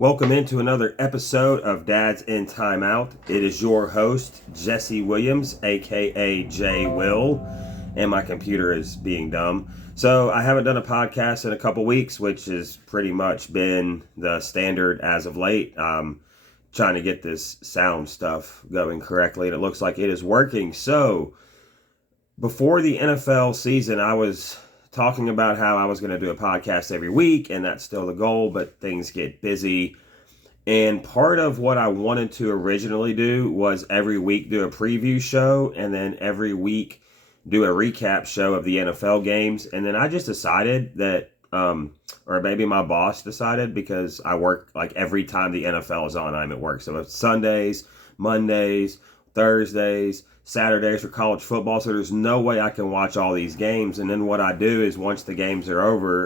Welcome into another episode of Dad's in Timeout. It is your host, Jesse Williams, aka J Will, and my computer is being dumb. So I haven't done a podcast in a couple weeks, which has pretty much been the standard as of late. Trying to get this sound stuff going correctly, and it looks like it is working. So before the NFL season, I was talking about how I was going to do a podcast every week, and that's still the goal, but things get busy. And part of what I wanted to originally do was every week do a preview show, and then every week do a recap show of the NFL games. And then I just decided that, or maybe my boss decided, because I work like every time the NFL is on, I'm at work. So it's Sundays, Mondays, Thursdays, Saturdays for college football, so there's no way I can watch all these games. And then what I do is once the games are over,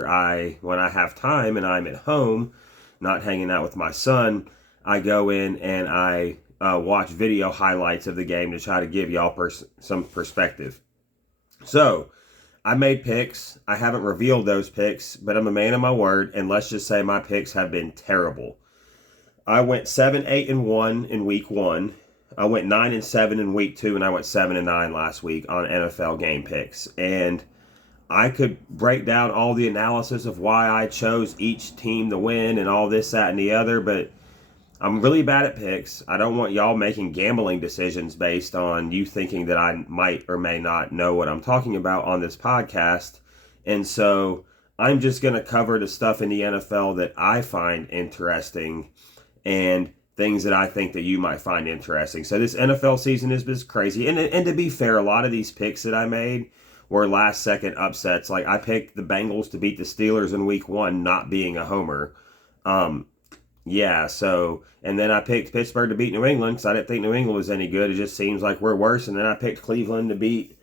when I have time and I'm at home, not hanging out with my son, I go in and I watch video highlights of the game to try to give y'all some perspective. So I made picks. I haven't revealed those picks, but I'm a man of my word, and let's just say my picks have been terrible. I went 7-8-1 in week 1. I went 9-7 in week 2, and I went 7-9 last week on NFL game picks. And I could break down all the analysis of why I chose each team to win and all this, that, and the other, but I'm really bad at picks. I don't want y'all making gambling decisions based on you thinking that I might or may not know what I'm talking about on this podcast. And so I'm just going to cover the stuff in the NFL that I find interesting and things that I think that you might find interesting. So this NFL season has been crazy. And to be fair, a lot of these picks that I made were last second upsets. Like I picked the Bengals to beat the Steelers in week 1, not being a homer. And then I picked Pittsburgh to beat New England because I didn't think New England was any good. It just seems like we're worse. And then I picked Cleveland to beat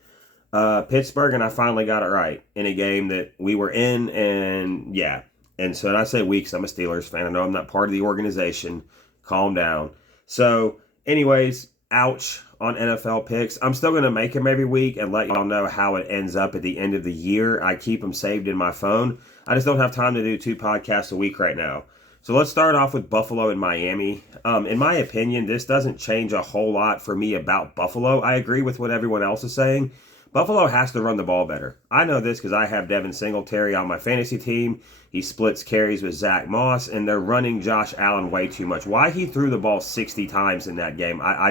Pittsburgh, and I finally got it right in a game that we were in. And so I say we because I'm a Steelers fan. I know I'm not part of the organization. Calm down. So, anyways, ouch on NFL picks. I'm still going to make them every week and let y'all know how it ends up at the end of the year. I keep them saved in my phone. I just don't have time to do 2 podcasts a week right now. So let's start off with Buffalo and Miami. In my opinion, this doesn't change a whole lot for me about Buffalo. I agree with what everyone else is saying. Buffalo has to run the ball better. I know this because I have Devin Singletary on my fantasy team. He splits carries with Zach Moss, and they're running Josh Allen way too much. Why he threw the ball 60 times in that game, I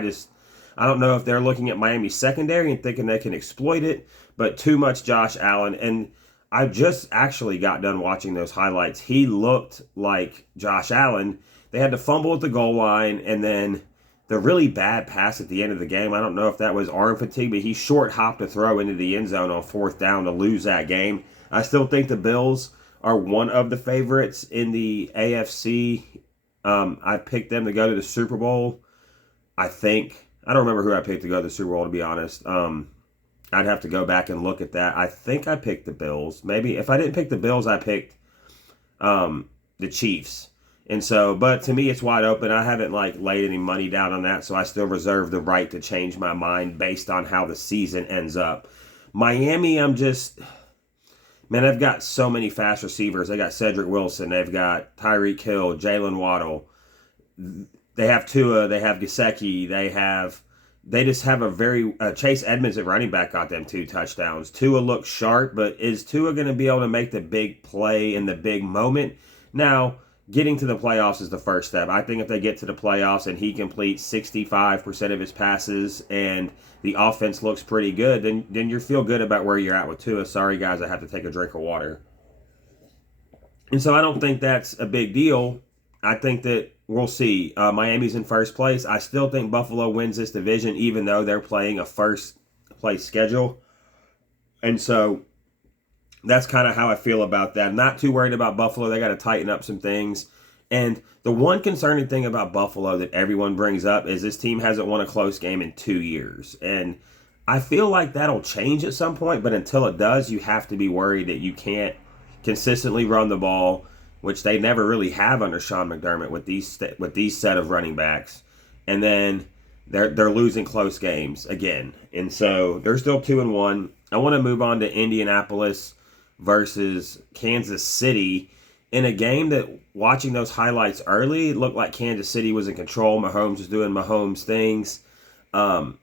don't know if they're looking at Miami's secondary and thinking they can exploit it, but too much Josh Allen. And I just actually got done watching those highlights. He looked like Josh Allen. They had to fumble at the goal line, and then the really bad pass at the end of the game, I don't know if that was arm fatigue, but he short hopped a throw into the end zone on 4th down to lose that game. I still think the Bills are one of the favorites in the AFC. I picked them to go to the Super Bowl. I don't remember who I picked to go to the Super Bowl, to be honest. I'd have to go back and look at that. I think I picked the Bills. Maybe if I didn't pick the Bills, I picked the Chiefs. And so, but to me, it's wide open. I haven't laid any money down on that, so I still reserve the right to change my mind based on how the season ends up. Miami, they've got so many fast receivers. They got Cedric Wilson. They've got Tyreek Hill, Jalen Waddle. They have Tua. They have Gesicki. They just have a very Chase Edmonds at running back got them 2 touchdowns. Tua looks sharp, but is Tua going to be able to make the big play in the big moment? Now, getting to the playoffs is the first step. I think if they get to the playoffs and he completes 65% of his passes and the offense looks pretty good, then you feel good about where you're at with Tua. Sorry, guys, I have to take a drink of water. And so I don't think that's a big deal. I think that we'll see. Miami's in first place. I still think Buffalo wins this division, even though they're playing a first-place schedule. And so that's kind of how I feel about that. I'm not too worried about Buffalo. They got to tighten up some things. And the one concerning thing about Buffalo that everyone brings up is this team hasn't won a close game in 2 years. And I feel like that'll change at some point, but until it does, you have to be worried that you can't consistently run the ball, which they never really have under Sean McDermott with these set of running backs. And then they're losing close games again. And so they're still 2-1. I want to move on to Indianapolis versus Kansas City. in a game that, watching those highlights early, it looked like Kansas City was in control. Mahomes was doing Mahomes things. Um,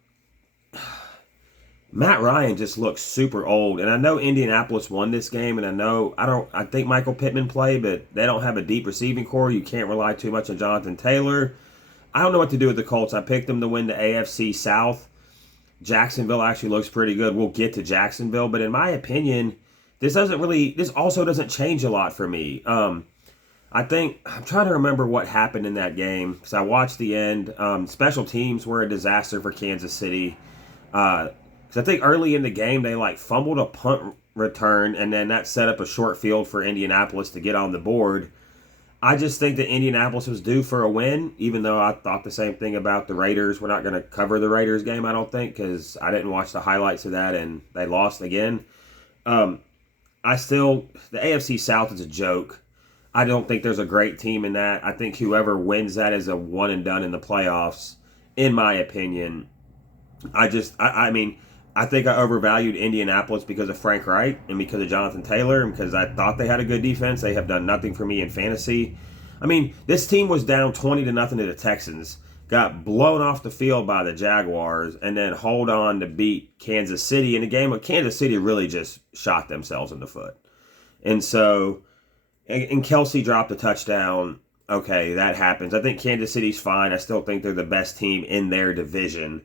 Matt Ryan just looks super old, and I know Indianapolis won this game, and I think Michael Pittman played, but they don't have a deep receiving core. You can't rely too much on Jonathan Taylor. I don't know what to do with the Colts. I picked them to win the AFC South. Jacksonville actually looks pretty good. We'll get to Jacksonville, but in my opinion, this also doesn't change a lot for me. I think I'm trying to remember what happened in that game because I watched the end. Special teams were a disaster for Kansas City. Because I think early in the game they fumbled a punt return, and then that set up a short field for Indianapolis to get on the board. I just think that Indianapolis was due for a win, even though I thought the same thing about the Raiders. We're not going to cover the Raiders game, I don't think, because I didn't watch the highlights of that, and they lost again. The AFC South is a joke. I don't think there's a great team in that. I think whoever wins that is a one and done in the playoffs, in my opinion. I think I overvalued Indianapolis because of Frank Wright and because of Jonathan Taylor and because I thought they had a good defense. They have done nothing for me in fantasy. This team was down 20-0 to the Texans, got blown off the field by the Jaguars, and then hold on to beat Kansas City in a game where Kansas City really just shot themselves in the foot. And so, and Kelsey dropped a touchdown. Okay, that happens. I think Kansas City's fine. I still think they're the best team in their division.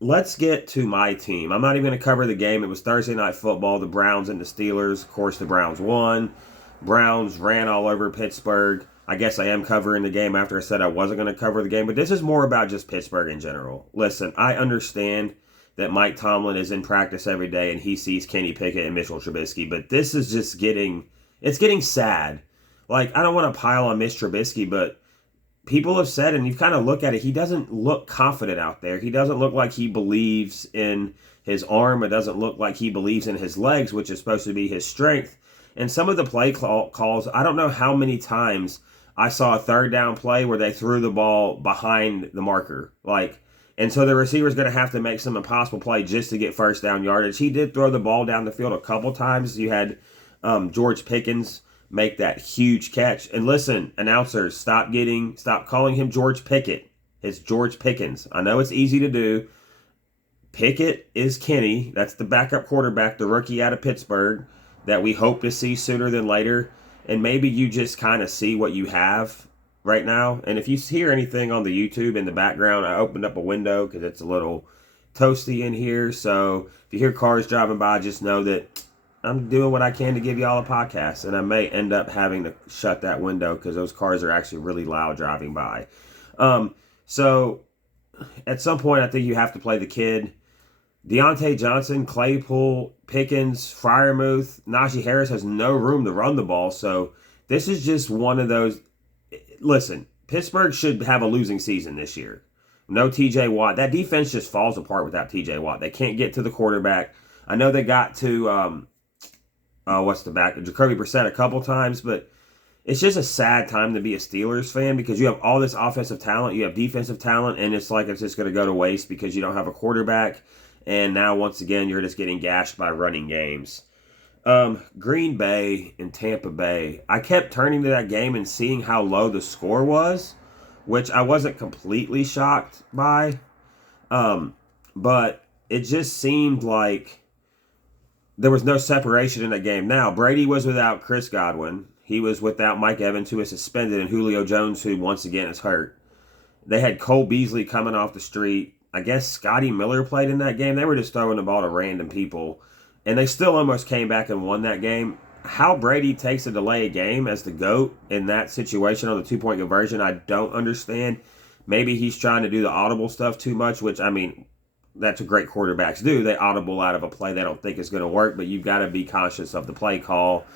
Let's get to my team. I'm not even going to cover the game. It was Thursday Night Football, the Browns and the Steelers. Of course, the Browns won. Browns ran all over Pittsburgh. I guess I am covering the game after I said I wasn't going to cover the game, but this is more about just Pittsburgh in general. Listen, I understand that Mike Tomlin is in practice every day and he sees Kenny Pickett and Mitchell Trubisky, but this is just getting sad. I don't want to pile on Mitch Trubisky, but people have said, and you kind of look at it, he doesn't look confident out there. He doesn't look like he believes in his arm. It doesn't look like he believes in his legs, which is supposed to be his strength. And some of the play calls, I don't know how many times I saw a third down play where they threw the ball behind the marker. And so the receiver's going to have to make some impossible play just to get first down yardage. He did throw the ball down the field a couple times. You had George Pickens make that huge catch. And listen, announcers, stop calling him George Pickett. It's George Pickens. I know it's easy to do. Pickett is Kenny. That's the backup quarterback, the rookie out of Pittsburgh that we hope to see sooner than later. And maybe you just kind of see what you have right now. And if you hear anything on the YouTube in the background, I opened up a window because it's a little toasty in here. So if you hear cars driving by, just know that I'm doing what I can to give y'all a podcast, and I may end up having to shut that window because those cars are actually really loud driving by. So at some point, I think you have to play the kid. Deontay Johnson, Claypool, Pickens, Freiermuth, Najee Harris has no room to run the ball. So this is just one of those. Listen, Pittsburgh should have a losing season this year. No TJ Watt. That defense just falls apart without TJ Watt. They can't get to the quarterback. I know they got to Jacoby Brissett a couple times, but it's just a sad time to be a Steelers fan because you have all this offensive talent, you have defensive talent, and it's like it's just going to go to waste because you don't have a quarterback, and now once again you're just getting gashed by running games. Green Bay and Tampa Bay. I kept turning to that game and seeing how low the score was, which I wasn't completely shocked by, but it just seemed like there was no separation in that game. Now, Brady was without Chris Godwin. He was without Mike Evans, who is suspended, and Julio Jones, who once again is hurt. They had Cole Beasley coming off the street. I guess Scotty Miller played in that game. They were just throwing the ball to random people. And they still almost came back and won that game. How Brady takes a delay game as the GOAT in that situation on the 2-point conversion, I don't understand. Maybe he's trying to do the audible stuff too much, which, that's what great quarterbacks do. They audible out of a play they don't think is going to work, but you've got to be conscious of the play clock.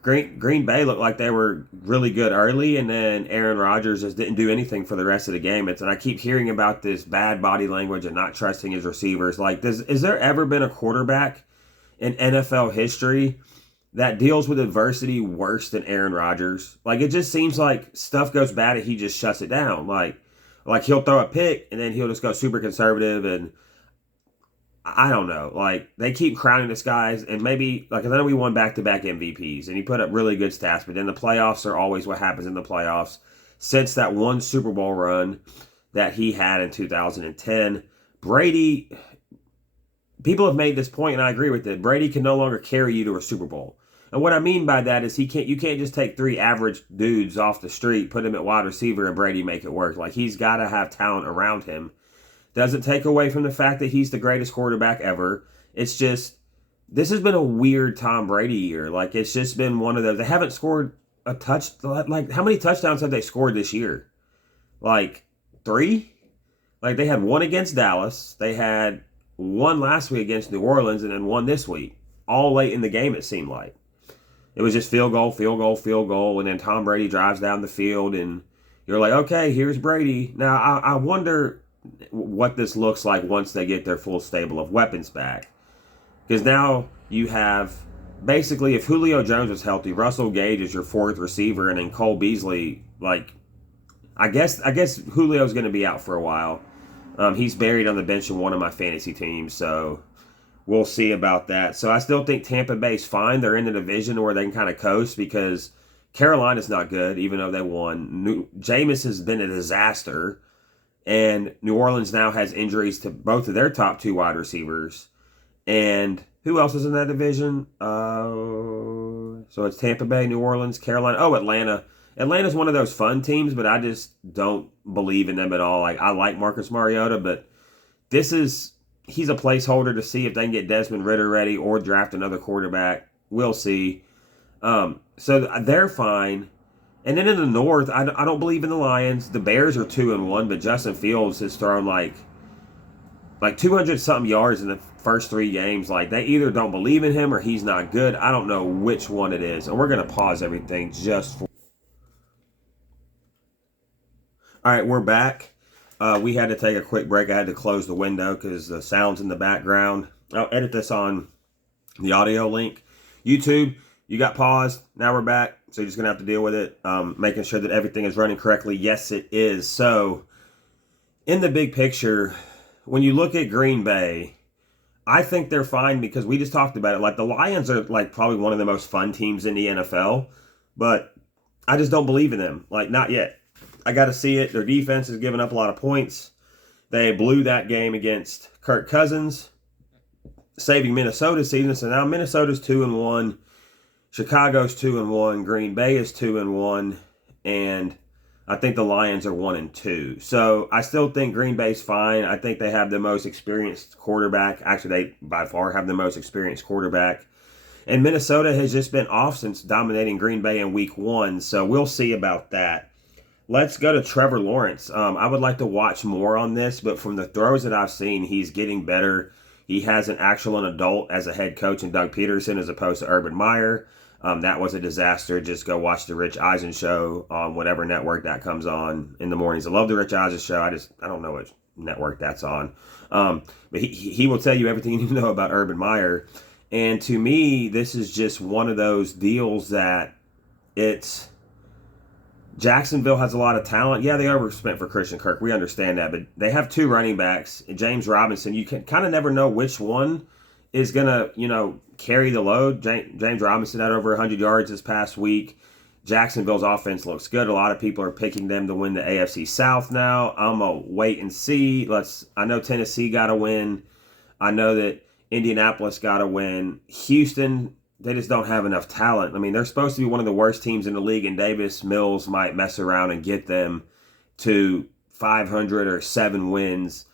Green Bay looked like they were really good early, and then Aaron Rodgers just didn't do anything for the rest of the game. And I keep hearing about this bad body language and not trusting his receivers. Is there ever been a quarterback in NFL history that deals with adversity worse than Aaron Rodgers? It just seems like stuff goes bad and he just shuts it down. Like he'll throw a pick and then he'll just go super conservative. And I don't know. Like, they keep crowning this guys, and maybe, like, I know we won back-to-back MVPs, and he put up really good stats, but then the playoffs are always what happens in the playoffs. Since that one Super Bowl run that he had in 2010, Brady, people have made this point, and I agree with it. Brady can no longer carry you to a Super Bowl. And what I mean by that is you can't just take three average dudes off the street, put them at wide receiver, and Brady make it work. Like, he's got to have talent around him. Doesn't take away from the fact that he's the greatest quarterback ever. It's just, this has been a weird Tom Brady year. Like, it's just been one of those. They haven't scored a touch. Like, how many touchdowns have they scored this year? Like, 3? Like, they had one against Dallas. They had one last week against New Orleans, and then one this week. All late in the game, it seemed like. It was just field goal, field goal, field goal, and then Tom Brady drives down the field, and you're like, okay, here's Brady. Now, I wonder what this looks like once they get their full stable of weapons back. Because now you have, basically, if Julio Jones was healthy, Russell Gage is your fourth receiver, and then Cole Beasley, like, I guess Julio's going to be out for a while. He's buried on the bench in one of my fantasy teams, so we'll see about that. So I still think Tampa Bay's fine. They're in the division where they can kind of coast because Carolina's not good, even though they won. Jameis has been a disaster. And New Orleans now has injuries to both of their top two wide receivers. And who else is in that division? So it's Tampa Bay, New Orleans, Carolina. Oh, Atlanta. Atlanta's one of those fun teams, but I just don't believe in them at all. Like, I like Marcus Mariota, but he's a placeholder to see if they can get Desmond Ridder ready or draft another quarterback. We'll see. So they're fine. And then in the North, I don't believe in the Lions. The Bears are 2-1, but Justin Fields has thrown like 200-something yards in the first 3 games. Like, they either don't believe in him or he's not good. I don't know which one it is. And we're going to pause everything just for... All right, we're back. We had to take a quick break. I had to close the window because the sound's in the background. I'll edit this on the audio link. YouTube, you got paused. Now we're back. So you're just going to have to deal with it. Making sure that everything is running correctly. Yes, it is. So, in the big picture, when you look at Green Bay, I think they're fine because we just talked about it. Like, the Lions are, like, probably one of the most fun teams in the NFL. But I just don't believe in them. Like, not yet. I got to see it. Their defense is giving up a lot of points. They blew that game against Kirk Cousins, saving Minnesota's season. So now Minnesota's 2-1. Chicago's 2-1, Green Bay is 2-1, and I think the Lions are 1-2. So I still think Green Bay's fine. I think they have the most experienced quarterback. Actually, they by far have the most experienced quarterback. And Minnesota has just been off since dominating Green Bay in week 1. So we'll see about that. Let's go to Trevor Lawrence. I would like to watch more on this, but from the throws that I've seen, he's getting better. He has an adult as a head coach in Doug Peterson as opposed to Urban Meyer. That was a disaster. Just go watch the Rich Eisen show on whatever network that comes on in the mornings. I love the Rich Eisen show. I don't know which network that's on. But he will tell you everything you need to know about Urban Meyer. And to me, this is just one of those deals that Jacksonville has a lot of talent. Yeah, they overspent for Christian Kirk. We understand that. But they have 2 running backs. James Robinson, you can kind of never know which one is going to, carry the load. James Robinson had over 100 yards this past week. Jacksonville's offense looks good. A lot of people are picking them to win the AFC South now. I'm going to wait and see. I know Tennessee got to win. I know that Indianapolis got to win. Houston, they just don't have enough talent. I mean, they're supposed to be one of the worst teams in the league, and Davis Mills might mess around and get them to 500 or 7 wins.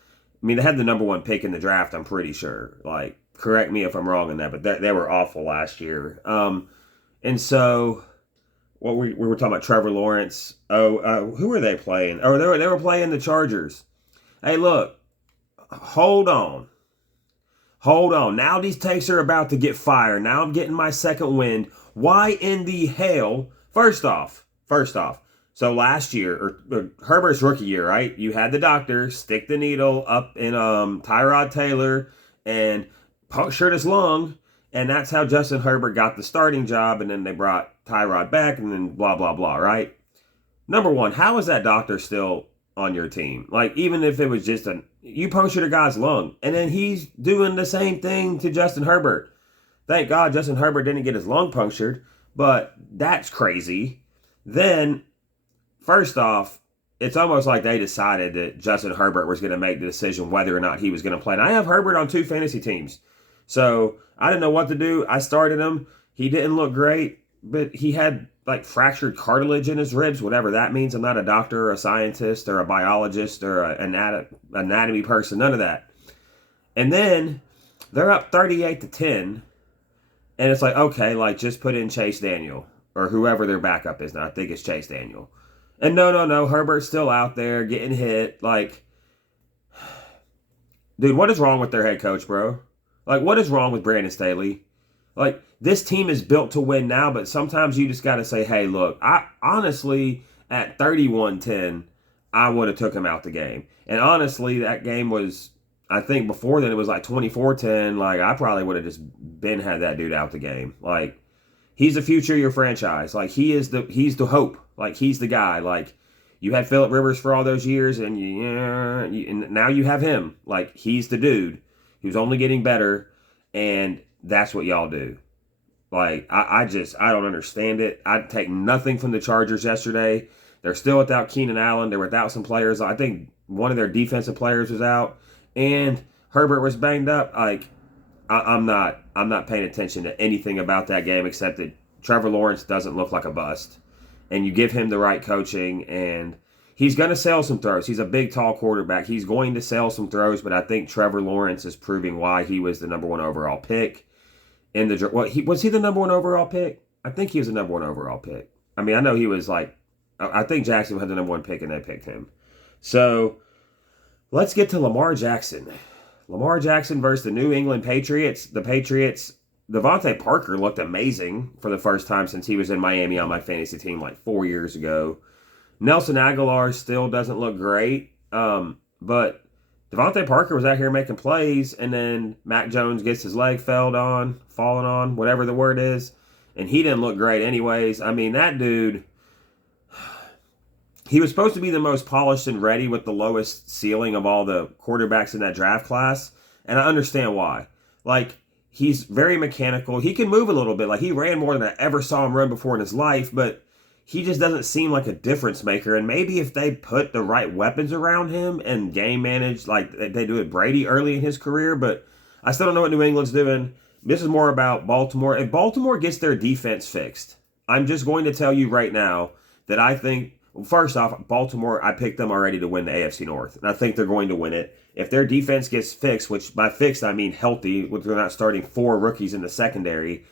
I mean, they had the number 1 pick in the draft, I'm pretty sure. Like, correct me if I'm wrong on that, but they were awful last year. And so, we were talking about Trevor Lawrence. Who were they playing? Oh, they were playing the Chargers. Hey, look, hold on. Now these takes are about to get fired. Now I'm getting my second wind. Why in the hell? First off. So last year, or Herbert's rookie year, right? You had the doctor stick the needle up in Tyrod Taylor and punctured his lung, and that's how Justin Herbert got the starting job, and then they brought Tyrod back, and then blah, blah, blah, right? Number one, how is that doctor still on your team. Like, even if it was just you punctured a guy's lung, and then he's doing the same thing to Justin Herbert. Thank God Justin Herbert didn't get his lung punctured, but that's crazy. Then, first off, it's almost like they decided that Justin Herbert was going to make the decision whether or not he was going to play. And I have Herbert on 2 fantasy teams. So I didn't know what to do. I started him. He didn't look great, but he had like fractured cartilage in his ribs, whatever that means. I'm not a doctor or a scientist or a biologist or an anatomy person, none of that. And then they're up 38-10. And it's like, okay, like just put in Chase Daniel or whoever their backup is now. I think it's Chase Daniel. And no, Herbert's still out there getting hit. Like, dude, what is wrong with their head coach, bro? Like, what is wrong with Brandon Staley? Like, this team is built to win now, but sometimes you just got to say, hey, look, I honestly, at 31-10, I would have took him out the game. And honestly, that game was, I think before then it was like 24-10. Like, I probably would have just had that dude out the game. Like, he's the future of your franchise. Like, he's the hope. Like, he's the guy. Like, you had Phillip Rivers for all those years, and and now you have him. Like, he's the dude who's only getting better, and that's what y'all do. Like, I don't understand it. I take nothing from the Chargers yesterday. They're still without Keenan Allen. They're without some players. I think one of their defensive players was out, and Herbert was banged up. Like, I'm not paying attention to anything about that game except that Trevor Lawrence doesn't look like a bust. And you give him the right coaching, and he's going to sell some throws. He's a big, tall quarterback. He's going to sell some throws, but I think Trevor Lawrence is proving why he was the number 1 overall pick. Was he the number 1 overall pick? I think he was the number 1 overall pick. I mean, I know he was like, I think Jacksonville had the number 1 pick, and they picked him. So let's get to Lamar Jackson. Lamar Jackson versus the New England Patriots. The Patriots, Devontae Parker looked amazing for the first time since he was in Miami on my fantasy team like 4 years ago. Nelson Aguilar still doesn't look great, but Devontae Parker was out here making plays, and then Mac Jones gets his leg fallen on, whatever the word is, and he didn't look great anyways. I mean, that dude, he was supposed to be the most polished and ready with the lowest ceiling of all the quarterbacks in that draft class, and I understand why. Like, he's very mechanical. He can move a little bit. Like, he ran more than I ever saw him run before in his life, but he just doesn't seem like a difference maker. And maybe if they put the right weapons around him and game manage like they do with Brady early in his career, but I still don't know what New England's doing. This is more about Baltimore. If Baltimore gets their defense fixed, I'm just going to tell you right now that I think, first off, Baltimore, I picked them already to win the AFC North, and I think they're going to win it. If their defense gets fixed, which by fixed I mean healthy, which they're not starting 4 rookies in the secondary,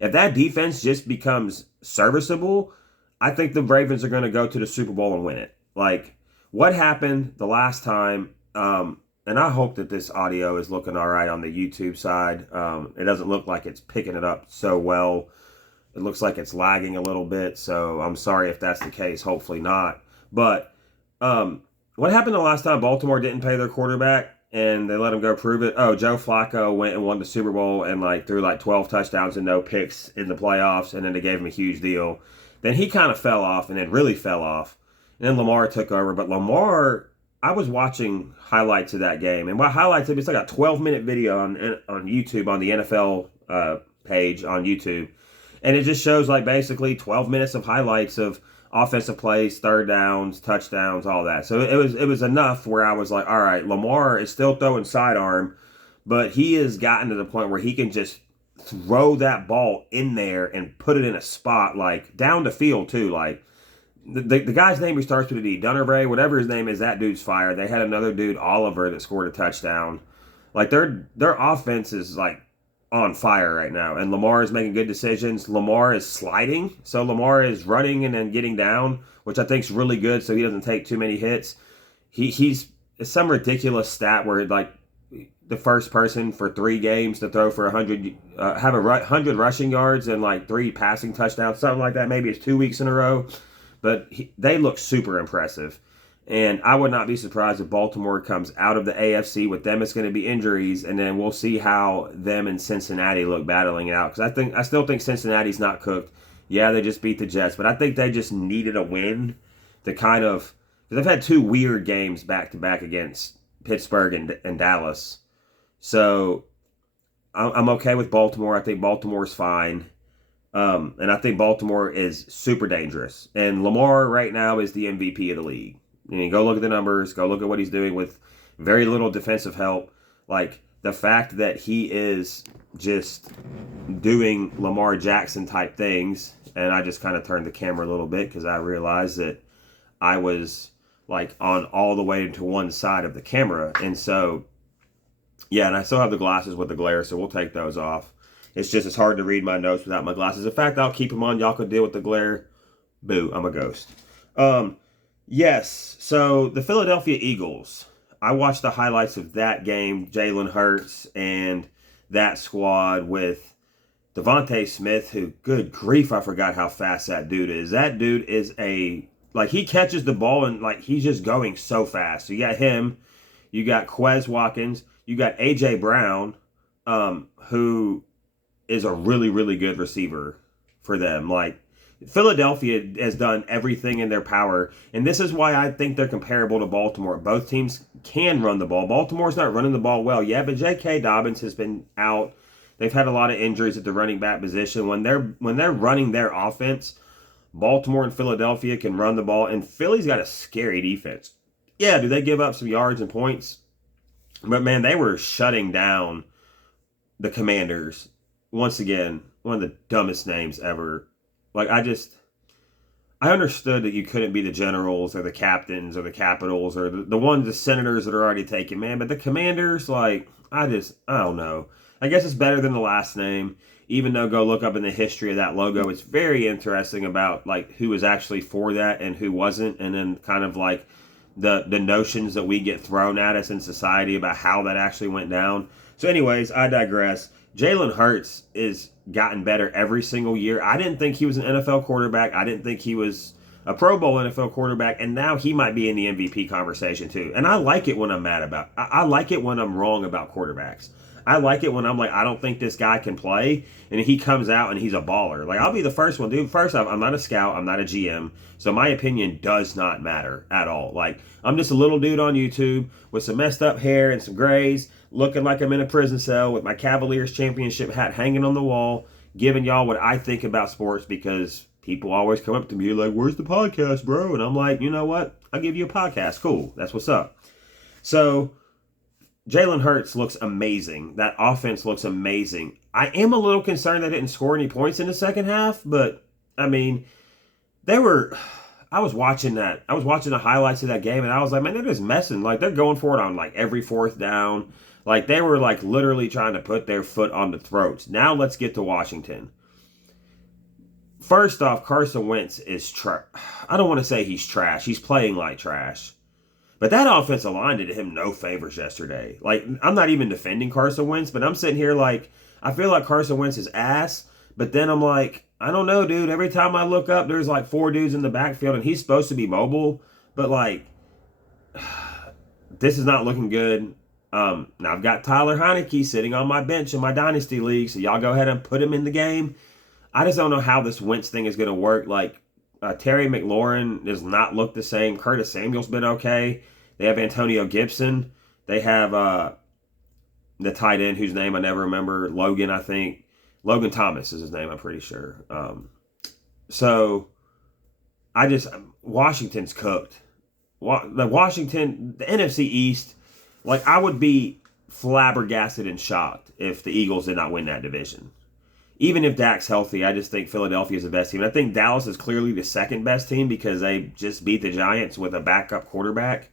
if that defense just becomes serviceable, I think the Ravens are going to go to the Super Bowl and win it. Like, what happened the last time, and I hope that this audio is looking all right on the YouTube side. It doesn't look like it's picking it up so well. It looks like it's lagging a little bit, so I'm sorry if that's the case. Hopefully not. But what happened the last time Baltimore didn't pay their quarterback and they let him go prove it? Oh, Joe Flacco went and won the Super Bowl and threw 12 touchdowns and no picks in the playoffs, and then they gave him a huge deal. Then he kind of fell off and then really fell off. And then Lamar took over. But Lamar, I was watching highlights of that game. And by highlights, it's like a 12-minute video on YouTube, on the NFL page on YouTube. And it just shows basically 12 minutes of highlights of offensive plays, third downs, touchdowns, all that. So it was enough where I was like, all right, Lamar is still throwing sidearm, but he has gotten to the point where he can just throw that ball in there and put it in a spot, down the field too. The guy's name who starts with a D, Dunnerberry, whatever his name is, that dude's fire. They had another dude, Oliver, that scored a touchdown. Their offense is on fire right now, and Lamar is making good decisions. Lamar is sliding, so Lamar is running and then getting down, which I think is really good, so he doesn't take too many hits. He's some ridiculous stat where the first person for 3 games to throw for 100, have 100 rushing yards and 3 passing touchdowns, something like that. Maybe it's 2 weeks in a row, but they look super impressive. And I would not be surprised if Baltimore comes out of the AFC. With them, it's going to be injuries, and then we'll see how them and Cincinnati look battling it out. Because I still think Cincinnati's not cooked. Yeah, they just beat the Jets, but I think they just needed a win to kind of because they've had two weird games back to back against Pittsburgh and Dallas. So I'm okay with Baltimore. I think Baltimore's fine. And I think Baltimore is super dangerous. And Lamar right now is the MVP of the league. I mean, go look at the numbers. Go look at what he's doing with very little defensive help. Like, the fact that he is just doing Lamar Jackson type things. And I just kind of turned the camera a little bit because I realized that I was like on all the way to one side of the camera. And so, yeah, and I still have the glasses with the glare, so we'll take those off. It's just, it's hard to read my notes without my glasses. In fact, I'll keep them on. Y'all could deal with the glare. Boo, I'm a ghost. Yes, so the Philadelphia Eagles. I watched the highlights of that game, Jalen Hurts and that squad with Devontae Smith, who, good grief, I forgot how fast that dude is. That dude is like, he catches the ball and, like, he's just going so fast. So you got him. You got Quez Watkins. You got A.J. Brown, who is a really, really good receiver for them. Like, Philadelphia has done everything in their power, and this is why I think they're comparable to Baltimore. Both teams can run the ball. Baltimore's not running the ball well yet, but J.K. Dobbins has been out. They've had a lot of injuries at the running back position. When they're running their offense, Baltimore and Philadelphia can run the ball, and Philly's got a scary defense. Yeah, do they give up some yards and points? But, man, they were shutting down the Commanders. Once again, one of the dumbest names ever. Like, I understood that you couldn't be the Generals or the Captains or the Capitals or the Senators that are already taken, man. But the Commanders, like, I don't know. I guess it's better than the last name, even though go look up in the history of that logo. It's very interesting about, like, who was actually for that and who wasn't, and then kind of, like, the notions that we get thrown at us in society about how that actually went down. So anyways, I digress. Jalen Hurts is gotten better every single year. I didn't think he was an NFL quarterback. I didn't think he was a Pro Bowl NFL quarterback, and now he might be in the MVP conversation too. And I like it when I'm mad about I like it when I'm wrong about quarterbacks. I like it when I'm like, I don't think this guy can play, and he comes out and he's a baller. Like, I'll be the first one, dude. First off, I'm not a scout. I'm not a GM. So my opinion does not matter at all. Like, I'm just a little dude on YouTube with some messed up hair and some grays, looking like I'm in a prison cell with my Cavaliers championship hat hanging on the wall, giving y'all what I think about sports, because people always come up to me like, where's the podcast, bro? And I'm like, you know what? I'll give you a podcast. Cool. That's what's up. So Jalen Hurts looks amazing. That offense looks amazing. I am a little concerned they didn't score any points in the second half, but, I mean, I was watching the highlights of that game, and I was like, man, they're just messing. Like, they're going for it on, like, every fourth down. Like, they were, like, literally trying to put their foot on the throats. Now let's get to Washington. First off, Carson Wentz is I don't want to say he's trash. He's playing like trash. But that offensive line did him no favors yesterday. Like, I'm not even defending Carson Wentz, but I'm sitting here like, I feel like Carson Wentz is ass, but then I'm like, I don't know, dude. Every time I look up, there's like 4 dudes in the backfield, and he's supposed to be mobile, but like, this is not looking good. Now I've got Tyler Heineke sitting on my bench in my Dynasty League, so y'all go ahead and put him in the game. I just don't know how this Wentz thing is going to work. Like, Terry McLaurin does not look the same. Curtis Samuel's been okay. They have Antonio Gibson. They have the tight end whose name I never remember. Logan, I think. Logan Thomas is his name, I'm pretty sure. So, Washington's cooked. The NFC East, like, I would be flabbergasted and shocked if the Eagles did not win that division. Even if Dak's healthy, I just think Philadelphia is the best team. I think Dallas is clearly the second best team because they just beat the Giants with a backup quarterback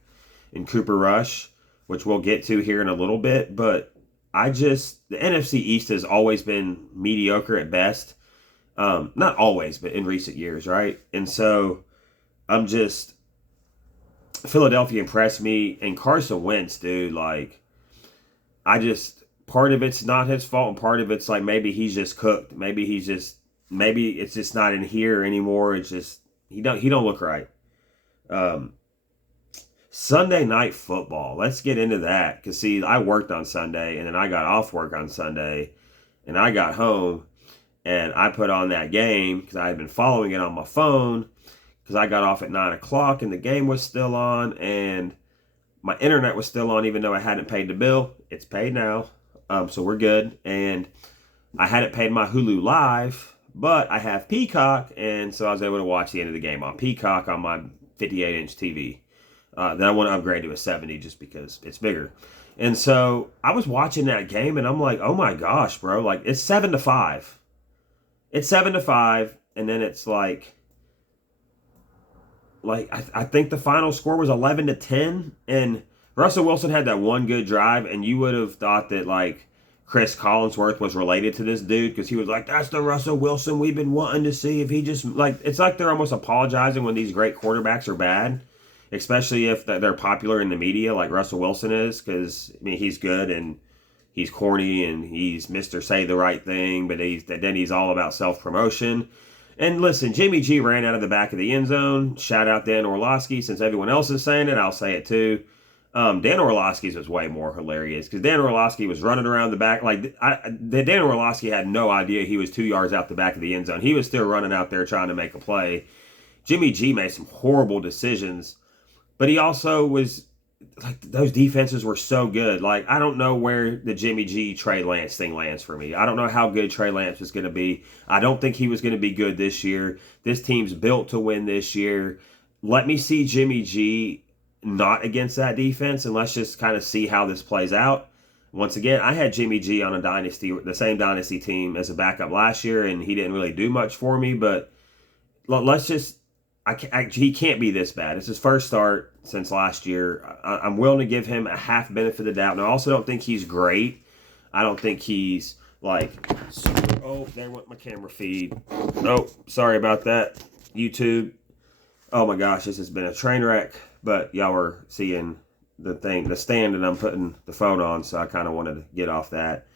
in Cooper Rush, which we'll get to here in a little bit. But the NFC East has always been mediocre at best. Not always, but in recent years, right? And so Philadelphia impressed me. And Carson Wentz, dude, like, part of it's not his fault, and part of it's like maybe he's just cooked. Maybe it's just not in here anymore. It's just he don't look right. Sunday night football. Let's get into that, because see, I worked on Sunday, and then I got off work on Sunday, and I got home, and I put on that game because I had been following it on my phone. because I got off at 9 o'clock and the game was still on and my internet was still on even though I hadn't paid the bill. It's paid now, so we're good. And I hadn't paid my Hulu Live, but I have Peacock, and so I was able to watch the end of the game on Peacock on my 58-inch TV. Then I want to upgrade to a 70 just because it's bigger. And so I was watching that game, and I'm like, oh my gosh, bro. Like, it's 7-5. It's 7-5, and then it's like I think the final score was 11-10, and Russell Wilson had that one good drive, and you would have thought that, like, Chris Collinsworth was related to this dude because he was like, that's the Russell Wilson we've been wanting to see. If he just, like, it's like they're almost apologizing when these great quarterbacks are bad, especially if they're popular in the media like Russell Wilson is, because, I mean, he's good and he's corny and he's Mr. Say the Right Thing, but then he's all about self-promotion. And listen, Jimmy G ran out of the back of the end zone. Shout out Dan Orlovsky. Since everyone else is saying it, I'll say it too. Dan Orlovsky's was way more hilarious because Dan Orlovsky was running around the back. Dan Orlovsky had no idea he was 2 yards out the back of the end zone. He was still running out there trying to make a play. Jimmy G made some horrible decisions, but he also was like, those defenses were so good. Like, I don't know where the Jimmy G Trey Lance thing lands for me. I don't know how good Trey Lance was going to be. I don't think he was going to be good this year. This team's built to win this year. Let me see Jimmy G not against that defense, and let's just kind of see how this plays out. Once again, I had Jimmy G on the same dynasty team as a backup last year, and he didn't really do much for me, but let's just, he can't be this bad. It's his first start since last year. I'm willing to give him a half benefit of the doubt, and I also don't think he's great. I don't think he's like super, oh, there went my camera feed. Oh, sorry about that, YouTube. Oh my gosh, this has been a train wreck. But y'all were seeing the stand that I'm putting the phone on, so I kind of wanted to get off that.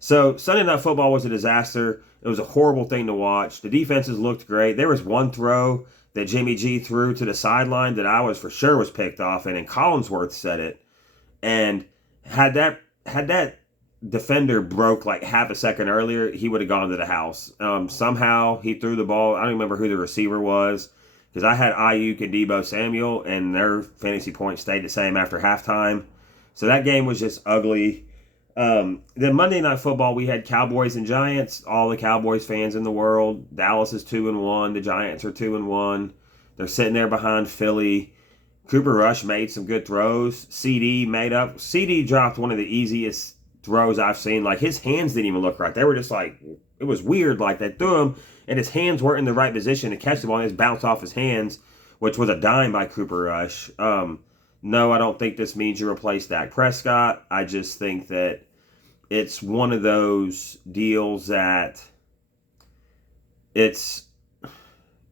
So Sunday Night Football was a disaster. It was a horrible thing to watch. The defenses looked great. There was one throw that Jimmy G threw to the sideline that I was for sure was picked off, and then Collinsworth said it. And had that defender broke like half a second earlier, he would have gone to the house. Somehow he threw the ball. I don't remember who the receiver was, because I had Ayuk and Deebo Samuel, and their fantasy points stayed the same after halftime. So that game was just ugly. Then Monday Night Football, we had Cowboys and Giants. All the Cowboys fans in the world. Dallas is 2-1. The Giants are 2-1. They're sitting there behind Philly. Cooper Rush made some good throws. CD dropped one of the easiest throws I've seen. Like, his hands didn't even look right. They were just like, it was weird. Like, they threw him, and his hands weren't in the right position to catch the ball, and it just bounced off his hands, which was a dime by Cooper Rush. No, I don't think this means you replace Dak Prescott. I just think that it's one of those deals that it's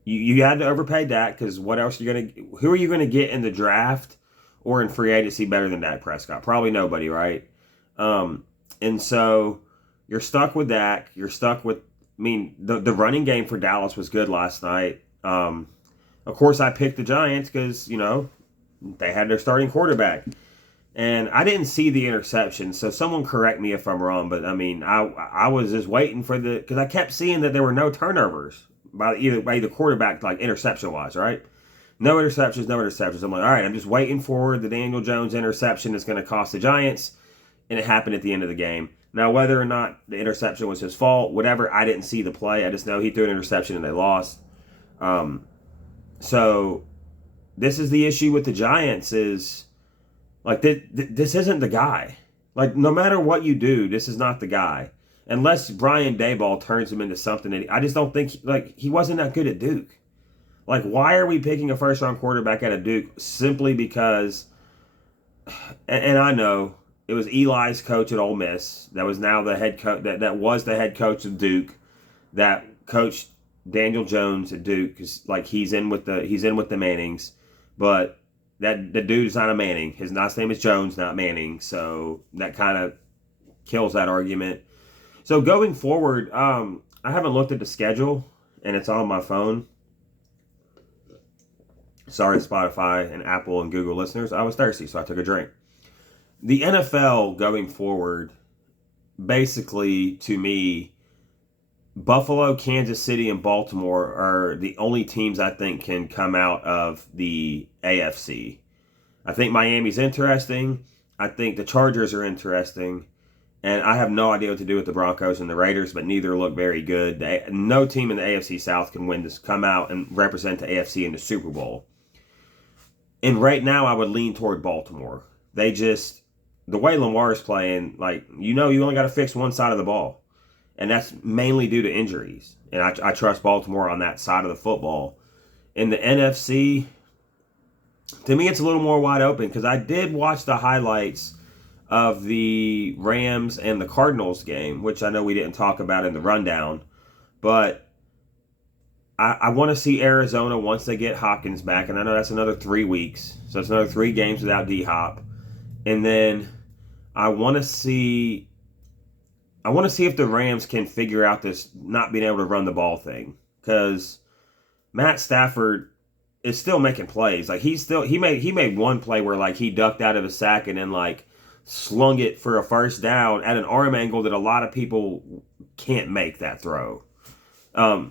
you had to overpay Dak, because who are you gonna get in the draft or in free agency better than Dak Prescott? Probably nobody, right? And so you're stuck with Dak. You're stuck with, I mean, the running game for Dallas was good last night. Of course, I picked the Giants because, you know, they had their starting quarterback. And I didn't see the interception, so someone correct me if I'm wrong. But, I mean, I was just waiting for because I kept seeing that there were no turnovers by either quarterback, like interception-wise, right? No interceptions. I'm like, all right, I'm just waiting for the Daniel Jones interception that's going to cost the Giants. And it happened at the end of the game. Now, whether or not the interception was his fault, whatever, I didn't see the play. I just know he threw an interception and they lost. So this is the issue with the Giants is, like, this isn't the guy. Like, no matter what you do, this is not the guy. Unless Brian Daboll turns him into something that I just don't think, he wasn't that good at Duke. Like, why are we picking a first-round quarterback out of Duke simply because, and I know, it was Eli's coach at Ole Miss that was now the head coach. That was the head coach of Duke, that coached Daniel Jones at Duke. Cause like he's in with the Mannings, but that the dude's not a Manning. His last name is Jones, not Manning. So that kind of kills that argument. So going forward, I haven't looked at the schedule, and it's on my phone. Sorry, Spotify and Apple and Google listeners. I was thirsty, so I took a drink. The NFL going forward, basically, to me, Buffalo, Kansas City, and Baltimore are the only teams I think can come out of the AFC. I think Miami's interesting. I think the Chargers are interesting. And I have no idea what to do with the Broncos and the Raiders, but neither look very good. No team in the AFC South can win this, come out and represent the AFC in the Super Bowl. And right now, I would lean toward Baltimore. The way Lamar's playing, you only got to fix one side of the ball. And that's mainly due to injuries. And I trust Baltimore on that side of the football. In the NFC, to me, it's a little more wide open because I did watch the highlights of the Rams and the Cardinals game, which I know we didn't talk about in the rundown. But I want to see Arizona once they get Hopkins back. And I know that's another 3 weeks. So it's another 3 games without D-Hop. And then I want to see if the Rams can figure out this not being able to run the ball thing, because Matt Stafford is still making plays. Like he made one play where he ducked out of a sack and then slung it for a first down at an arm angle that a lot of people can't make that throw. Now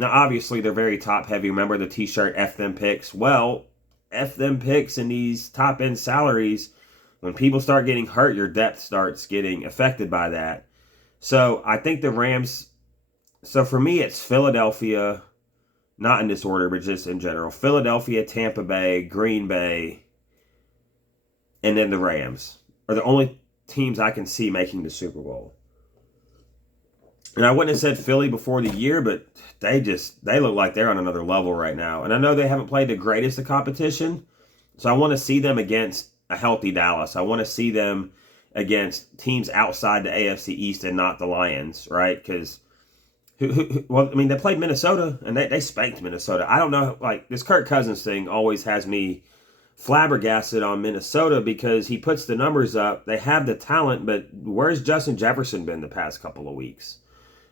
obviously they're very top heavy. Remember the T-shirt F them picks? Well, F them picks and these top end salaries. When people start getting hurt, your depth starts getting affected by that. So I think the Rams, so for me it's Philadelphia, not in this order, but just in general. Philadelphia, Tampa Bay, Green Bay, and then the Rams are the only teams I can see making the Super Bowl. And I wouldn't have said Philly before the year, but they look like they're on another level right now. And I know they haven't played the greatest of competition, so I want to see them against a healthy Dallas. I want to see them against teams outside the AFC East and not the Lions, right? Because, they played Minnesota, and they spanked Minnesota. I don't know, this Kirk Cousins thing always has me flabbergasted on Minnesota because he puts the numbers up. They have the talent, but where's Justin Jefferson been the past couple of weeks?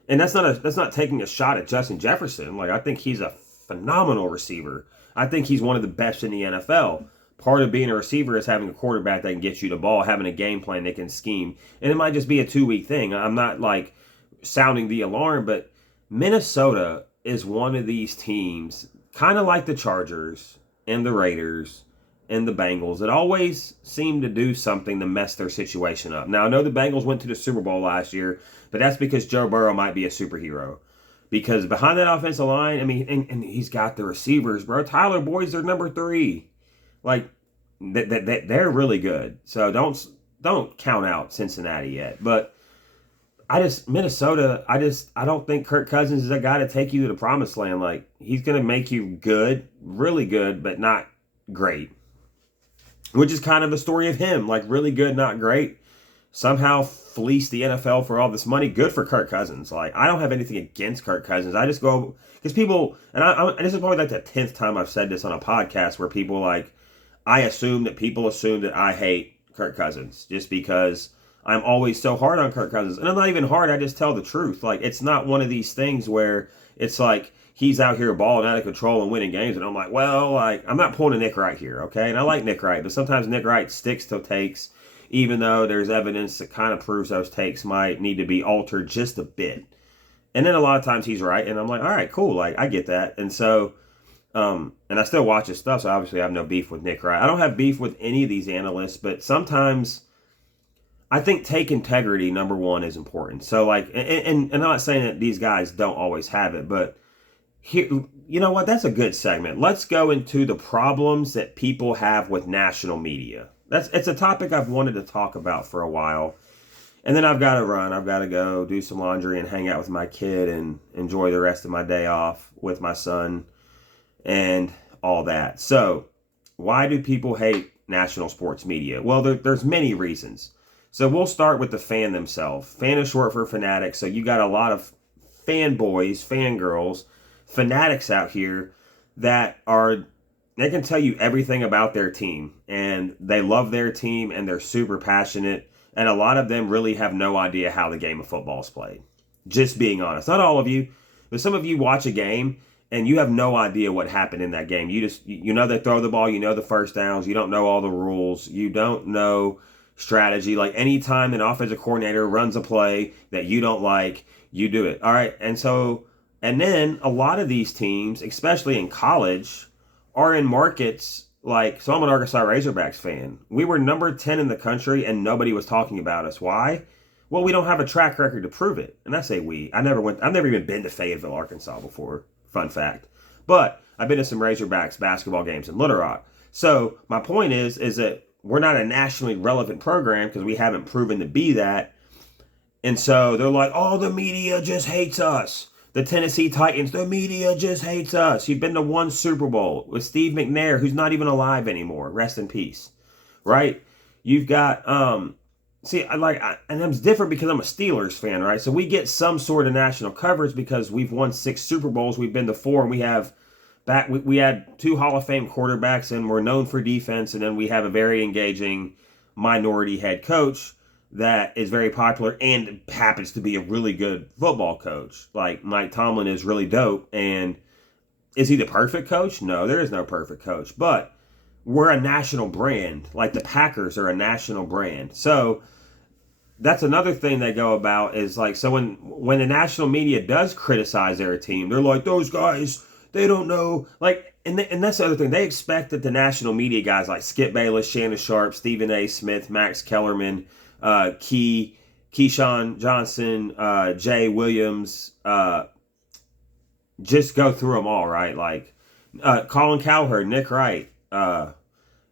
And that's not taking a shot at Justin Jefferson. I think he's a phenomenal receiver. I think he's one of the best in the NFL. Part of being a receiver is having a quarterback that can get you the ball, having a game plan that can scheme. And it might just be a 2-week thing. I'm not sounding the alarm, but Minnesota is one of these teams, kind of like the Chargers and the Raiders and the Bengals, that always seem to do something to mess their situation up. Now, I know the Bengals went to the Super Bowl last year, but that's because Joe Burrow might be a superhero. Because behind that offensive line, and he's got the receivers, bro. Tyler Boyd's their number 3. They're really good. So don't count out Cincinnati yet. But Minnesota, I don't think Kirk Cousins is a guy to take you to the promised land. He's going to make you good, really good, but not great. Which is kind of the story of him. Really good, not great. Somehow fleeced the NFL for all this money. Good for Kirk Cousins. I don't have anything against Kirk Cousins. I just go, because people, and this is probably the 10th time I've said this on a podcast where people people assume that I hate Kirk Cousins just because I'm always so hard on Kirk Cousins. And I'm not even hard, I just tell the truth. It's not one of these things where it's he's out here balling out of control and winning games. And I'm I'm not pulling a Nick Wright here, okay? And I like Nick Wright, but sometimes Nick Wright sticks to takes, even though there's evidence that kind of proves those takes might need to be altered just a bit. And then a lot of times he's right, and I'm all right, cool, I get that. And so, and I still watch his stuff, so obviously I have no beef with Nick Wright. I don't have beef with any of these analysts, but sometimes I think take integrity, number one, is important. So, and I'm not saying that these guys don't always have it, but here, you know what? That's a good segment. Let's go into the problems that people have with national media. It's a topic I've wanted to talk about for a while. And then I've got to run. I've got to go do some laundry and hang out with my kid and enjoy the rest of my day off with my son and all that. So, why do people hate national sports media? Well, there's many reasons. So we'll start with the fan themselves. Fan is short for fanatic. So you got a lot of fanboys, fangirls, fanatics out here that they can tell you everything about their team. And they love their team and they're super passionate. And a lot of them really have no idea how the game of football is played. Just being honest. Not all of you, but some of you watch a game and you have no idea what happened in that game. You know they throw the ball, you know the first downs, you don't know all the rules, you don't know strategy. Anytime an offensive coordinator runs a play that you don't like, You do it. All right. And then a lot of these teams, especially in college, are in markets like, so I'm an Arkansas Razorbacks fan. We were number 10 in the country and nobody was talking about us. Why? Well, we don't have a track record to prove it. And I say we. I've never even been to Fayetteville, Arkansas before. Fun fact. But I've been to some Razorbacks basketball games in Little Rock. So my point is that we're not a nationally relevant program because we haven't proven to be that. And so they're like, oh, the media just hates us. The Tennessee Titans, the media just hates us. You've been to one Super Bowl with Steve McNair, who's not even alive anymore. Rest in peace. Right? You've got, and it's different because I'm a Steelers fan, right? So we get some sort of national coverage because we've won 6 Super Bowls. We've been to 4, and we had 2 Hall of Fame quarterbacks, and we're known for defense, and then we have a very engaging minority head coach that is very popular and happens to be a really good football coach. Like Mike Tomlin is really dope. And is he the perfect coach? No, there is no perfect coach. But we're a national brand. Like the Packers are a national brand. So that's another thing they go about is like, so when the national media does criticize their team, they're like, those guys, they don't know. Like, and that's the other thing. They expect that the national media guys like Skip Bayless, Shannon Sharp, Stephen A. Smith, Max Kellerman, Keyshawn Johnson, Jay Williams, just go through them all, right? Like Colin Cowherd, Nick Wright,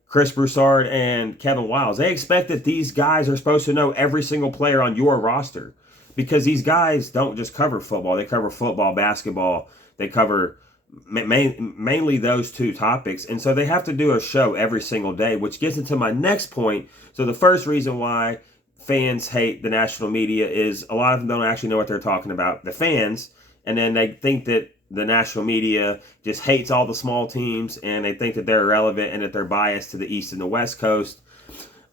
Chris Broussard, and Kevin Wiles. They expect that these guys are supposed to know every single player on your roster because these guys don't just cover football. They cover football, basketball. They cover mainly those 2 topics. And so they have to do a show every single day, which gets into my next point. So the first reason why fans hate the national media is a lot of them don't actually know what they're talking about, the fans, and then they think that the national media just hates all the small teams and they think that they're irrelevant and that they're biased to the East and the West Coast.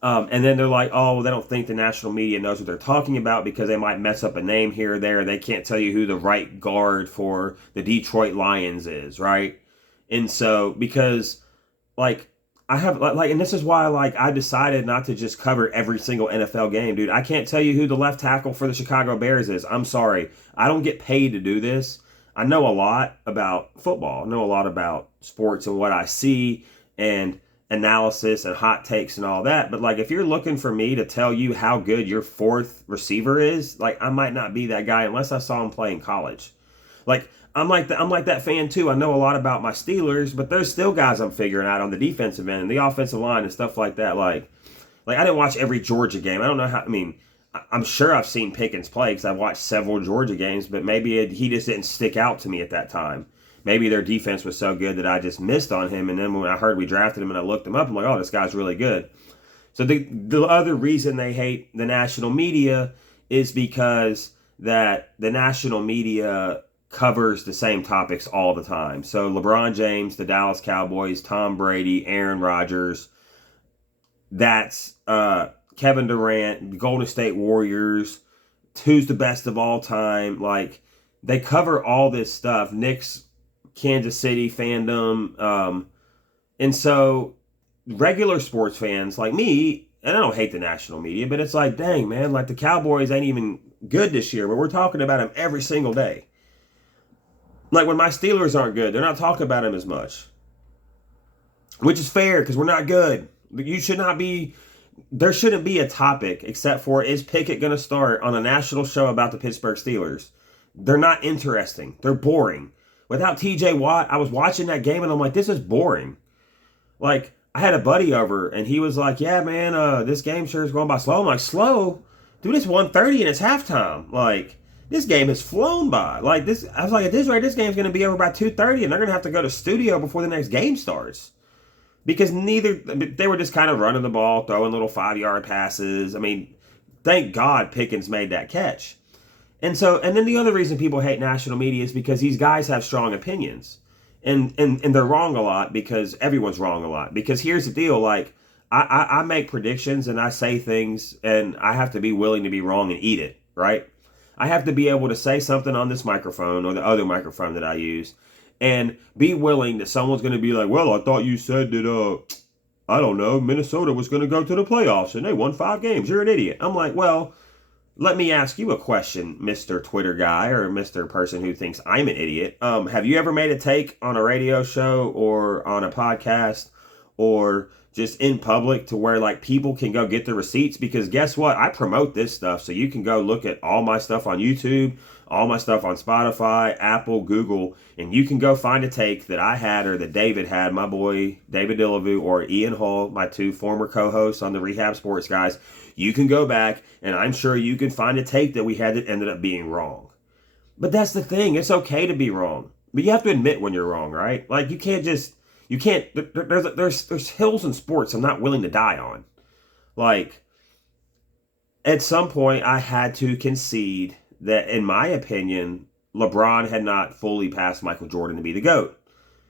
And then they're like, oh, well, they don't think the national media knows what they're talking about because they might mess up a name here or there. They can't tell you who the right guard for the Detroit Lions is, right? And so, because, like, I have, like, and this is why, like, I decided not to just cover every single NFL game, dude. I can't tell you who the left tackle for the Chicago Bears is. I'm sorry. I don't get paid to do this. I know a lot about football. I know a lot about sports and what I see and analysis and hot takes and all that, but like if you're looking for me to tell you how good your 4th receiver is, like I might not be that guy unless I saw him play in college. Like I'm like that fan too. I know a lot about my Steelers, but there's still guys I'm figuring out on the defensive end and the offensive line and stuff like that. Like I didn't watch every Georgia game. I don't know how. I mean, I'm sure I've seen Pickens play because I've watched several Georgia games, but maybe he just didn't stick out to me at that time. Maybe their defense was so good that I just missed on him. And then when I heard we drafted him and I looked him up, I'm like, oh, this guy's really good. So the other reason they hate the national media is because that the national media covers the same topics all the time. So LeBron James, the Dallas Cowboys, Tom Brady, Aaron Rodgers, that's Kevin Durant, the Golden State Warriors, who's the best of all time. Like, they cover all this stuff. Knicks, Kansas City fandom. And so regular sports fans like me, and I don't hate the national media, but it's like, dang, man, like the Cowboys ain't even good this year, but we're talking about them every single day. Like when my Steelers aren't good, they're not talking about them as much. Which is fair because we're not good. You should not be, there shouldn't be a topic except for, is Pickett going to start on a national show about the Pittsburgh Steelers? They're not interesting. They're boring. Without TJ Watt, I was watching that game and I'm like, this is boring. Like, I had a buddy over and he was like, yeah, man, this game sure is going by slow. I'm like, slow? Dude, it's 1:30 and it's halftime. Like, this game has flown by. Like, this, I was like, at this rate, this game's going to be over by 2:30 and they're going to have to go to studio before the next game starts. Because they were just kind of running the ball, throwing little 5-yard passes. I mean, thank God Pickens made that catch. And then the other reason people hate national media is because these guys have strong opinions. And they're wrong a lot because everyone's wrong a lot. Because here's the deal, like, I make predictions and I say things and I have to be willing to be wrong and eat it, right? I have to be able to say something on this microphone or the other microphone that I use and be willing that someone's going to be like, well, I thought you said that, I don't know, Minnesota was going to go to the playoffs and they won 5 games. You're an idiot. I'm like, well, let me ask you a question, Mr. Twitter guy or Mr. person who thinks I'm an idiot. Have you ever made a take on a radio show or on a podcast or just in public to where like people can go get the receipts? Because guess what? I promote this stuff, so you can go look at all my stuff on YouTube, all my stuff on Spotify, Apple, Google, and you can go find a take that I had or that David had, my boy David Dillevue, or Ian Hall, my two former co-hosts on the Rehab Sports Guys. You can go back, and I'm sure you can find a take that we had that ended up being wrong. But that's the thing. It's okay to be wrong. But you have to admit when you're wrong, right? Like, there's hills in sports I'm not willing to die on. Like, at some point, I had to concede that, in my opinion, LeBron had not fully passed Michael Jordan to be the GOAT.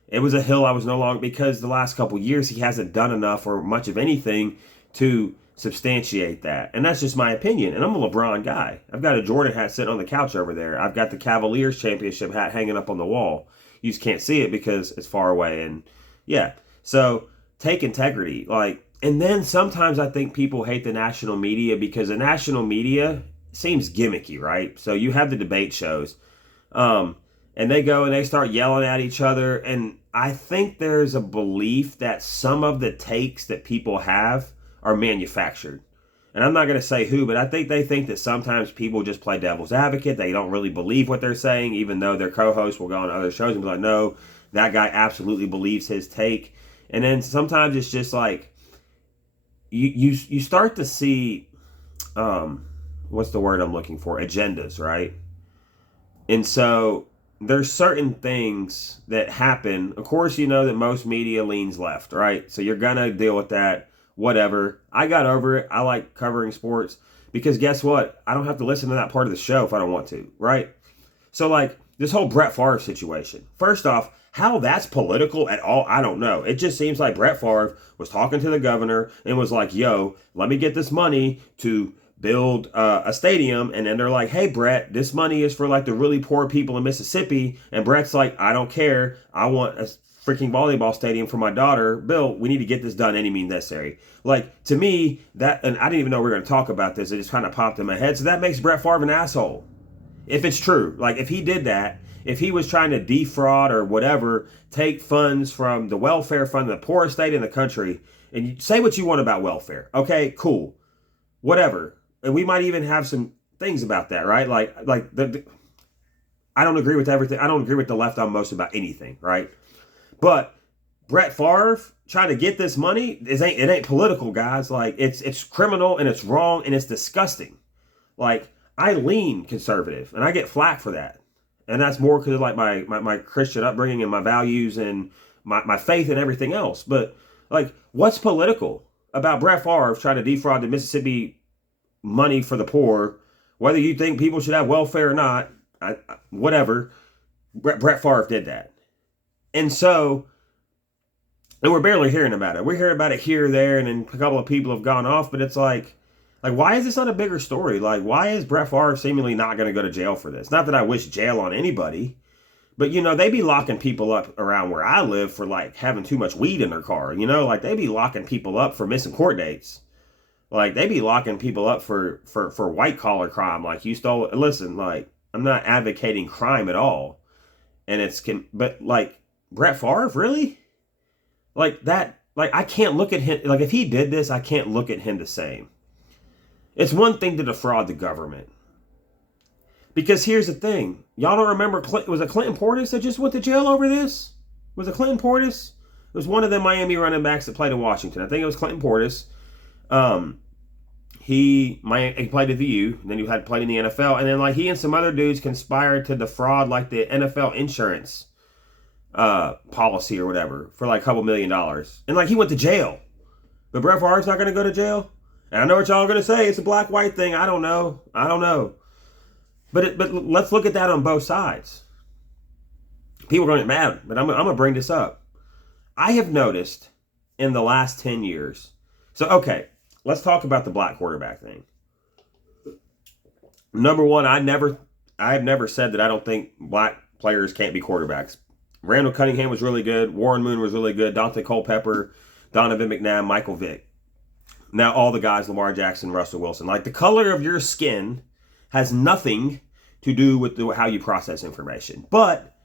It was a hill I was no longer, because the last couple years, he hasn't done enough or much of anything to substantiate that. And that's just my opinion. And I'm a LeBron guy. I've got a Jordan hat sitting on the couch over there. I've got the Cavaliers championship hat hanging up on the wall. You just can't see it because it's far away. And yeah, so take integrity. Like, and then sometimes I think people hate the national media because the national media seems gimmicky, right? So you have the debate shows, and they go and they start yelling at each other. And I think there's a belief that some of the takes that people have are manufactured. And I'm not going to say who, but I think they think that sometimes people just play devil's advocate. They don't really believe what they're saying, even though their co-host will go on other shows and be like, no, that guy absolutely believes his take. And then sometimes it's just like, you start to see, what's the word I'm looking for? Agendas, right? And so there's certain things that happen. Of course, you know that most media leans left, right? So you're going to deal with that. Whatever. I got over it. I like covering sports because guess what? I don't have to listen to that part of the show if I don't want to, right? So like this whole Brett Favre situation. First off, how that's political at all, I don't know. It just seems like Brett Favre was talking to the governor and was like, yo, let me get this money to build a stadium. And then they're like, hey, Brett, this money is for like the really poor people in Mississippi. And Brett's like, I don't care. I want a freaking volleyball stadium for my daughter. Bill, we need to get this done any means necessary. Like, to me, that, and I didn't even know we were going to talk about this. It just kind of popped in my head. So that makes Brett Favre an asshole. If it's true. Like, if he did that, if he was trying to defraud or whatever, take funds from the welfare fund of the poorest state in the country, and you say what you want about welfare. Okay, cool. Whatever. And we might even have some things about that, right? I don't agree with everything. I don't agree with the left on most about anything, right? But Brett Favre trying to get this money, it ain't political, guys. Like, it's criminal and it's wrong and it's disgusting. Like, I lean conservative and I get flack for that. And that's more because of like my Christian upbringing and my values and my faith and everything else. But like, what's political about Brett Favre trying to defraud the Mississippi money for the poor? Whether you think people should have welfare or not, whatever, Brett Favre did that. And so, and we're barely hearing about it. We're hearing about it here or there, and then a couple of people have gone off, but it's like, why is this not a bigger story? Like, why is Brett Favre seemingly not going to go to jail for this? Not that I wish jail on anybody, but, you know, they be locking people up around where I live for, like, having too much weed in their car, you know? Like, they be locking people up for missing court dates. Like, they be locking people up for white-collar crime. Like, you stole, listen, like, I'm not advocating crime at all. And but, like, Brett Favre, really? Like, that, like, I can't look at him, like, if he did this, I can't look at him the same. It's one thing to defraud the government. Because here's the thing. Y'all don't remember, was it Clinton Portis that just went to jail over this? Was it Clinton Portis? It was one of the Miami running backs that played in Washington. I think it was Clinton Portis. He played at the U, and then he had played in the NFL, and then like he and some other dudes conspired to defraud like the NFL insurance policy or whatever for like a couple $1 million. And like he went to jail. But Brett Favre's not going to go to jail? And I know what y'all are going to say. It's a black-white thing. I don't know. But let's look at that on both sides. People are going to get mad, but I'm going to bring this up. I have noticed in the last 10 years. So, okay, let's talk about the black quarterback thing. Number one, I have never said that I don't think black players can't be quarterbacks. Randall Cunningham was really good. Warren Moon was really good. Dante Culpepper, Donovan McNabb, Michael Vick. Now all the guys, Lamar Jackson, Russell Wilson. Like, the color of your skin has nothing to do with how you process information. But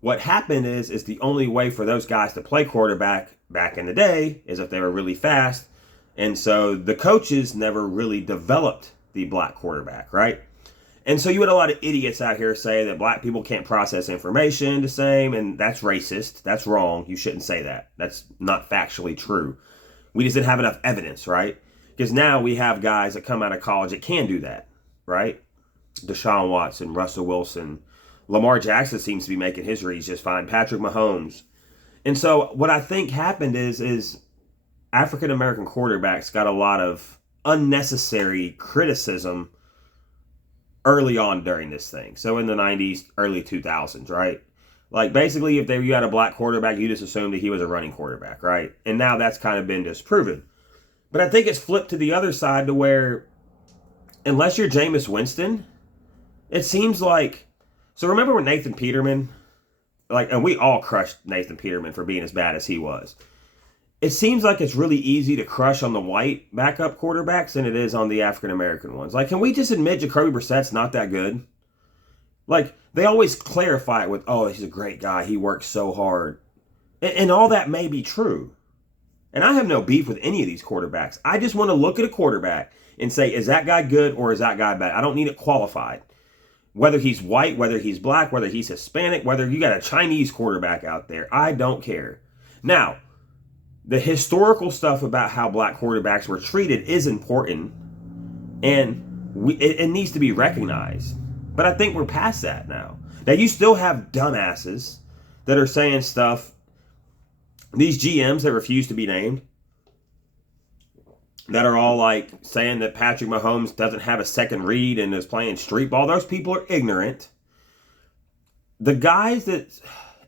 what happened is the only way for those guys to play quarterback back in the day is if they were really fast. And so the coaches never really developed the black quarterback, right? And so you had a lot of idiots out here say that black people can't process information the same, and that's racist. That's wrong. You shouldn't say that. That's not factually true. We just didn't have enough evidence, right? Because now we have guys that come out of college that can do that, right? Deshaun Watson, Russell Wilson, Lamar Jackson seems to be making his reads just fine. Patrick Mahomes. And so what I think happened is African-American quarterbacks got a lot of unnecessary criticism early on during this thing. So in the 90s, early 2000s, right? Like basically if you had a black quarterback, you just assumed that he was a running quarterback, right? And now that's kind of been disproven. But I think it's flipped to the other side to where unless you're Jameis Winston, it seems like, so remember when Nathan Peterman, and we all crushed Nathan Peterman for being as bad as he was. It seems like it's really easy to crush on the white backup quarterbacks than it is on the African-American ones. Like, can we just admit Jacoby Brissett's not that good? Like, they always clarify it with, oh, he's a great guy. He works so hard. And all that may be true. And I have no beef with any of these quarterbacks. I just want to look at a quarterback and say, is that guy good or is that guy bad? I don't need it qualified. Whether he's white, whether he's black, whether he's Hispanic, whether you got a Chinese quarterback out there, I don't care. Now, the historical stuff about how black quarterbacks were treated is important, and it needs to be recognized. But I think we're past that now. Now, you still have dumbasses that are saying stuff, these GMs that refuse to be named, that are all like saying that Patrick Mahomes doesn't have a second read and is playing street ball. Those people are ignorant. The guys that,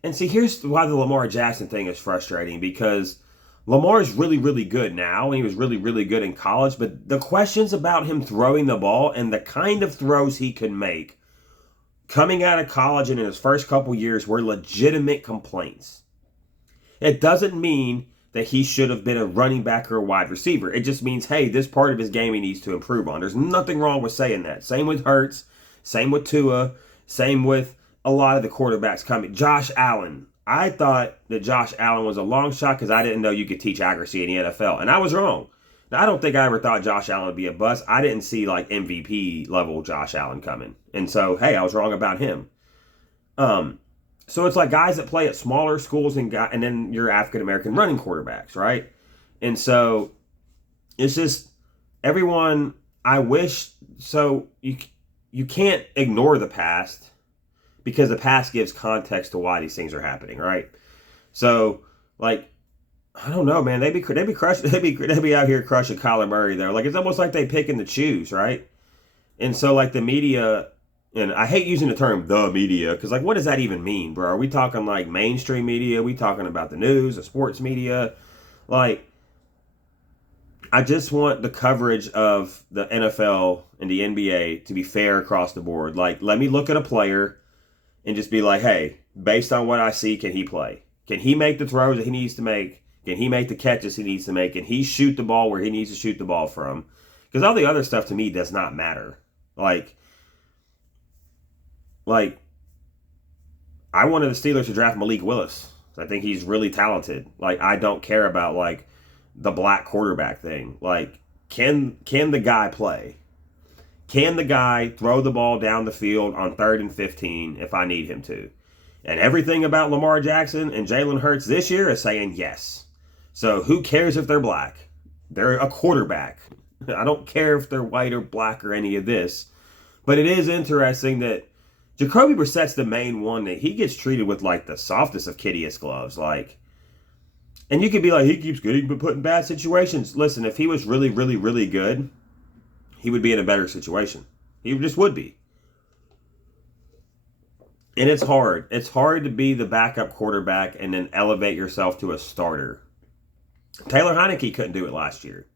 and see, here's why the Lamar Jackson thing is frustrating, because Lamar is really, really good now, and he was really, really good in college, but the questions about him throwing the ball and the kind of throws he could make coming out of college and in his first couple years were legitimate complaints. It doesn't mean that he should have been a running back or a wide receiver. It just means, hey, this part of his game he needs to improve on. There's nothing wrong with saying that. Same with Hurts, same with Tua, same with a lot of the quarterbacks coming. Josh Allen. I thought that Josh Allen was a long shot because I didn't know you could teach accuracy in the NFL. And I was wrong. Now, I don't think I ever thought Josh Allen would be a bust. I didn't see like MVP level Josh Allen coming. And so, hey, I was wrong about him. So it's like guys that play at smaller schools and then your African-American running quarterbacks, right? And so it's just everyone, I wish, so you can't ignore the past because the past gives context to why these things are happening, right? So like, I don't know, man, they'd be out here crushing Kyler Murray though. Like it's almost like they pick and choose, right? And so like the media, and I hate using the term the media because, like, what does that even mean, bro? Are we talking, like, mainstream media? Are we talking about the news, the sports media? Like, I just want the coverage of the NFL and the NBA to be fair across the board. Like, let me look at a player and just be like, hey, based on what I see, can he play? Can he make the throws that he needs to make? Can he make the catches he needs to make? Can he shoot the ball where he needs to shoot the ball from? Because all the other stuff to me does not matter. Like, I wanted the Steelers to draft Malik Willis. I think he's really talented. Like, I don't care about, like, the black quarterback thing. Like, can the guy play? Can the guy throw the ball down the field on 3rd and 15 if I need him to? And everything about Lamar Jackson and Jalen Hurts this year is saying yes. So who cares if they're black? They're a quarterback. I don't care if they're white or black or any of this. But it is interesting that Jacoby Brissett's the main one that he gets treated with like the softest of kittiest gloves. Like, and you could be like, he keeps getting put in bad situations. Listen, if he was really, really, really good, he would be in a better situation. He just would be. And it's hard. It's hard to be the backup quarterback and then elevate yourself to a starter. Taylor Heineke couldn't do it last year.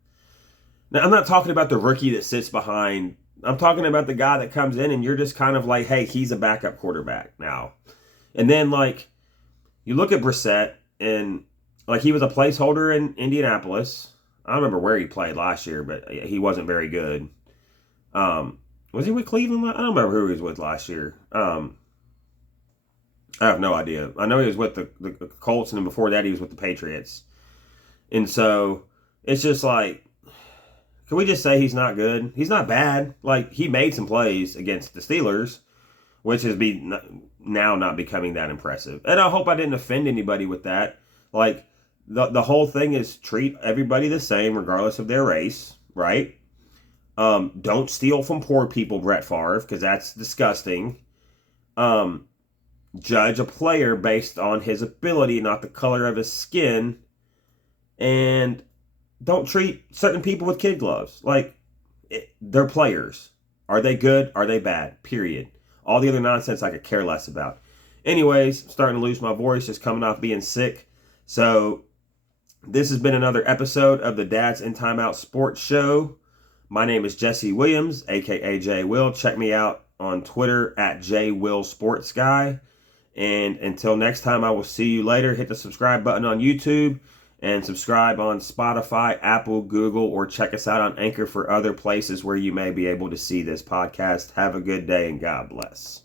Now, I'm not talking about the rookie that sits behind. I'm talking about the guy that comes in and you're just kind of like, hey, he's a backup quarterback now. And then, like, you look at Brissett and, like, he was a placeholder in Indianapolis. I don't remember where he played last year, but he wasn't very good. Was he with Cleveland? I don't remember who he was with last year. I have no idea. I know he was with the Colts, and then before that he was with the Patriots. And so it's just like, can we just say he's not good? He's not bad. Like, he made some plays against the Steelers, which has now not becoming that impressive. And I hope I didn't offend anybody with that. Like, the whole thing is treat everybody the same regardless of their race, right? Don't steal from poor people, Brett Favre, because that's disgusting. Judge a player based on his ability, not the color of his skin. And don't treat certain people with kid gloves. Like, they're players. Are they good? Are they bad? Period. All the other nonsense I could care less about. Anyways, starting to lose my voice, just coming off being sick. So, this has been another episode of the Dads in Timeout Sports Show. My name is Jesse Williams, a.k.a. J Will. Check me out on Twitter at JWillSportsGuy. And until next time, I will see you later. Hit the subscribe button on YouTube and subscribe on Spotify, Apple, Google, or check us out on Anchor for other places where you may be able to see this podcast. Have a good day and God bless.